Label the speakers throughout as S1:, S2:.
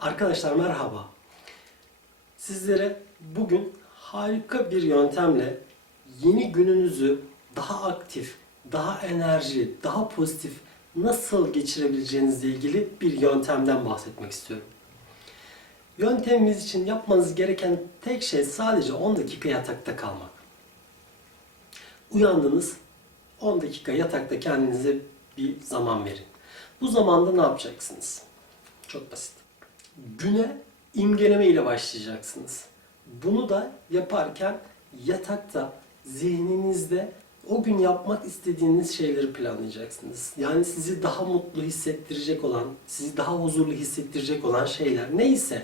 S1: Arkadaşlar merhaba. Sizlere bugün harika bir yöntemle yeni gününüzü daha aktif, daha enerji, daha pozitif nasıl geçirebileceğinizle ilgili bir yöntemden bahsetmek istiyorum. Yöntemimiz için yapmanız gereken tek şey sadece 10 dakika yatakta kalmak. Uyandınız, 10 dakika yatakta kendinize bir zaman verin. Bu zamanda ne yapacaksınız? Çok basit. Güne imgeleme ile başlayacaksınız. Bunu da yaparken yatakta, zihninizde o gün yapmak istediğiniz şeyleri planlayacaksınız. Yani sizi daha mutlu hissettirecek olan, sizi daha huzurlu hissettirecek olan şeyler neyse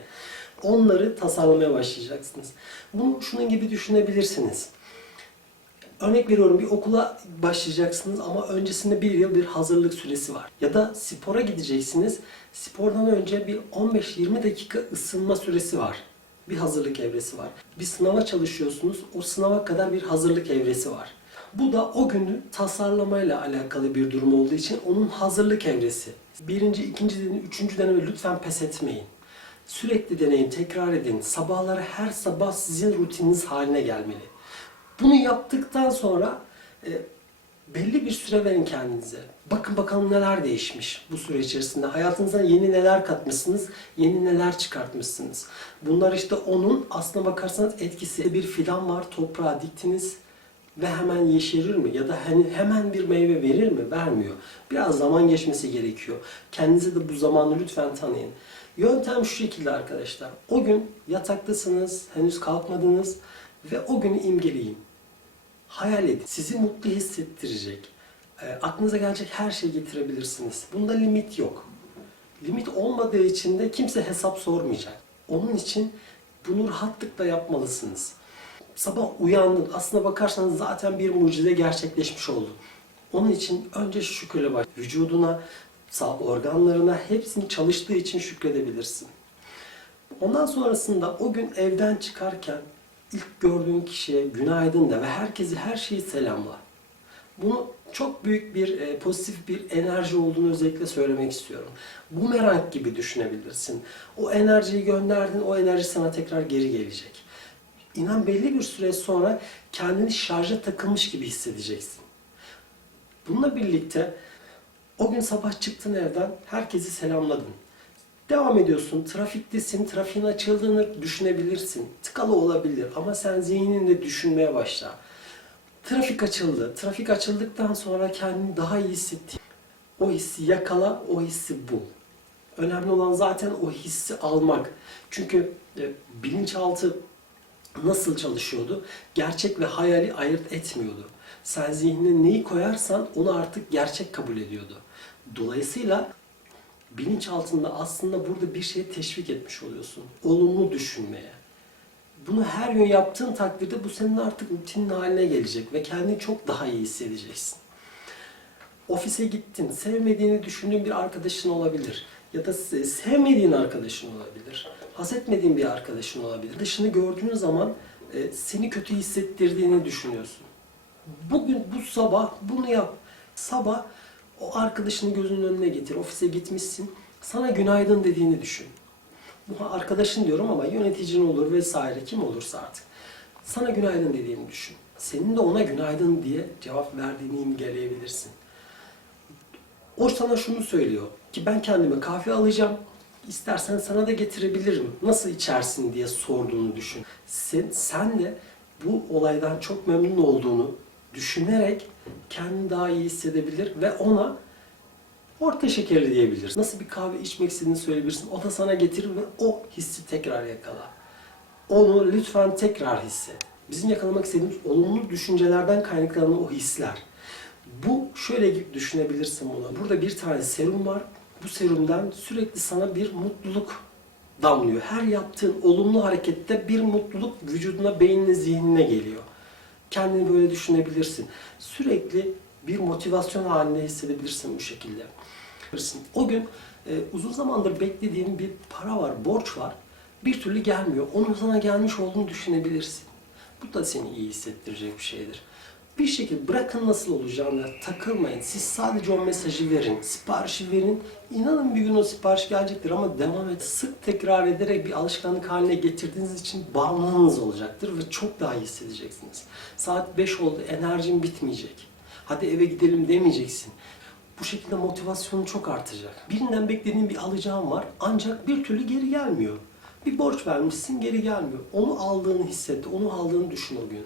S1: onları tasarlamaya başlayacaksınız. Bunu şunun gibi düşünebilirsiniz. Örnek veriyorum bir okula başlayacaksınız ama öncesinde bir yıl bir hazırlık süresi var. Ya da spora gideceksiniz. Spordan önce bir 15-20 dakika ısınma süresi var. Bir hazırlık evresi var. Bir sınava çalışıyorsunuz. O sınava kadar bir hazırlık evresi var. Bu da o günü tasarlamayla alakalı bir durum olduğu için onun hazırlık evresi. Birinci, ikinci deneme, üçüncü deneme lütfen pes etmeyin. Sürekli deneyin, tekrar edin. Sabahları her sabah sizin rutininiz haline gelmeli. Bunu yaptıktan sonra e, belli bir süre verin kendinize. Bakın bakalım neler değişmiş bu süre içerisinde. Hayatınıza yeni neler katmışsınız, yeni neler çıkartmışsınız. Bunlar işte onun aslına bakarsanız etkisi. Bir fidan var, toprağa diktiniz ve hemen yeşerir mi? Ya da hani hemen bir meyve verir mi? Vermiyor. Biraz zaman geçmesi gerekiyor. Kendinize de bu zamanı lütfen tanıyın. Yöntem şu şekilde arkadaşlar. O gün yataktasınız, henüz kalkmadınız ve o günü imgeleyin. Hayal edin. Sizi mutlu hissettirecek, e, aklınıza gelecek her şeyi getirebilirsiniz. Bunda limit yok. Limit olmadığı için de kimse hesap sormayacak. Onun için bunu rahatlıkla yapmalısınız. Sabah uyandın. Aslına bakarsanız zaten bir mucize gerçekleşmiş oldu. Onun için önce şükürle baş. Vücuduna, sağ organlarına hepsinin çalıştığı için şükredebilirsin. Ondan sonrasında o gün evden çıkarken ilk gördüğün kişiye günaydın de ve herkesi her şeyi selamla. Bunu çok büyük bir e, pozitif bir enerji olduğunu özellikle söylemek istiyorum. Bumerang gibi düşünebilirsin. O enerjiyi gönderdin, o enerji sana tekrar geri gelecek. İnan belli bir süre sonra kendini şarja takılmış gibi hissedeceksin. Bununla birlikte o gün sabah çıktın evden, herkesi selamladın. Devam ediyorsun, trafiktesin, trafiğin açıldığını düşünebilirsin. Tıkalı olabilir ama sen zihninde düşünmeye başla. Trafik açıldı. Trafik açıldıktan sonra kendini daha iyi hissettiğin o hissi yakala, o hissi bul. Önemli olan zaten o hissi almak. Çünkü e, bilinçaltı nasıl çalışıyordu? Gerçek ve hayali ayırt etmiyordu. Sen zihnine neyi koyarsan onu artık gerçek kabul ediyordu. Dolayısıyla bilinç altında aslında burada bir şeyi teşvik etmiş oluyorsun. Olumlu düşünmeye. Bunu her gün yaptığın takdirde bu senin artık rutinin haline gelecek ve kendini çok daha iyi hissedeceksin. Ofise gittin, sevmediğini düşündüğün bir arkadaşın olabilir. Ya da se- sevmediğin arkadaşın olabilir. Haz etmediğin bir arkadaşın olabilir. Dışını gördüğün zaman e, seni kötü hissettirdiğini düşünüyorsun. Bugün, bu sabah bunu yap. Sabah o arkadaşını gözünün önüne getir. Ofise gitmişsin. Sana günaydın dediğini düşün. Bu arkadaşın diyorum ama yöneticin olur vesaire kim olursa artık. Sana günaydın dediğini düşün. Senin de ona günaydın diye cevap verdiğini imgeleyebilirsin. O sana şunu söylüyor ki ben kendime kahve alacağım. İstersen sana da getirebilirim. Nasıl içersin diye sorduğunu düşün. Sen, sen de bu olaydan çok memnun olduğunu düşünerek kendini daha iyi hissedebilir ve ona orta şekerli diyebilirsin. Nasıl bir kahve içmek istediğini söyleyebilirsin. O da sana getirir ve o hissi tekrar yakala. Onu lütfen tekrar hisset. Bizim yakalamak istediğimiz olumlu düşüncelerden kaynaklanan o hisler. Bu şöyle düşünebilirsin bunu. Burada bir tane serum var. Bu serumdan sürekli sana bir mutluluk damlıyor. Her yaptığın olumlu harekette bir mutluluk vücuduna, beynine, zihnine geliyor. Kendini böyle düşünebilirsin. Sürekli bir motivasyon halinde hissedebilirsin bu şekilde. O gün e, uzun zamandır beklediğin bir para var, borç var. Bir türlü gelmiyor. Onun sana gelmiş olduğunu düşünebilirsin. Bu da seni iyi hissettirecek bir şeydir. Bir şekilde bırakın nasıl olacağını takılmayın. Siz sadece o mesajı verin, siparişi verin. İnanın bir gün o sipariş gelecektir ama devam et. Sık tekrar ederek bir alışkanlık haline getirdiğiniz için bağımlılığınız olacaktır ve çok daha iyi hissedeceksiniz. Saat 5 oldu, enerjim bitmeyecek. Hadi eve gidelim demeyeceksin. Bu şekilde motivasyonun çok artacak. Birinden beklediğin bir alacağın var ancak bir türlü geri gelmiyor. Bir borç vermişsin geri gelmiyor. Onu aldığını hissetti, onu aldığını düşün o gün.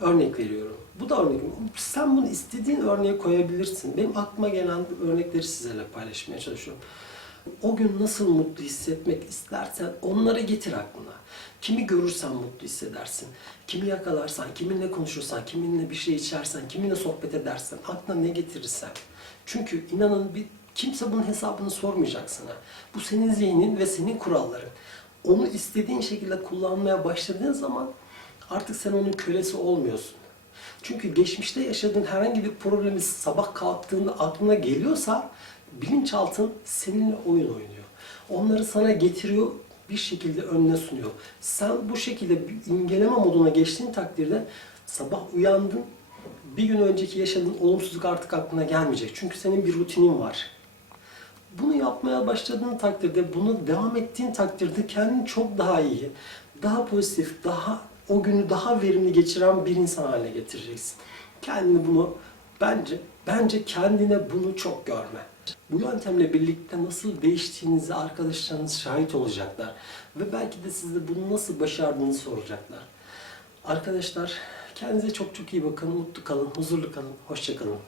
S1: Örnek veriyorum. Bu da örnek. Sen bunu istediğin örneğe koyabilirsin. Benim aklıma gelen örnekleri sizlerle paylaşmaya çalışıyorum. O gün nasıl mutlu hissetmek istersen onları getir aklına. Kimi görürsen mutlu hissedersin. Kimi yakalarsan, kiminle konuşursan, kiminle bir şey içersen, kiminle sohbet edersen, aklına ne getirirsen. Çünkü inanın bir kimse bunun hesabını sormayacak sana. Bu senin zihnin ve senin kuralların. Onu istediğin şekilde kullanmaya başladığın zaman artık sen onun kölesi olmuyorsun. Çünkü geçmişte yaşadığın herhangi bir problemi sabah kalktığında aklına geliyorsa bilinçaltın seninle oyun oynuyor. Onları sana getiriyor, bir şekilde önüne sunuyor. Sen bu şekilde bir imgeleme moduna geçtiğin takdirde sabah uyandın, bir gün önceki yaşadığın olumsuzluk artık aklına gelmeyecek. Çünkü senin bir rutinin var. Bunu yapmaya başladığın takdirde, bunu devam ettiğin takdirde kendini çok daha iyi, daha pozitif, daha o günü daha verimli geçiren bir insan haline getireceksin. Kendini bunu bence bence kendine bunu çok görme. Bu yöntemle birlikte nasıl değiştiğinizi arkadaşlarınız şahit olacaklar ve belki de size bunu nasıl başardığınızı soracaklar. Arkadaşlar kendinize çok çok iyi bakın, mutlu kalın, huzurlu kalın, hoşça kalın.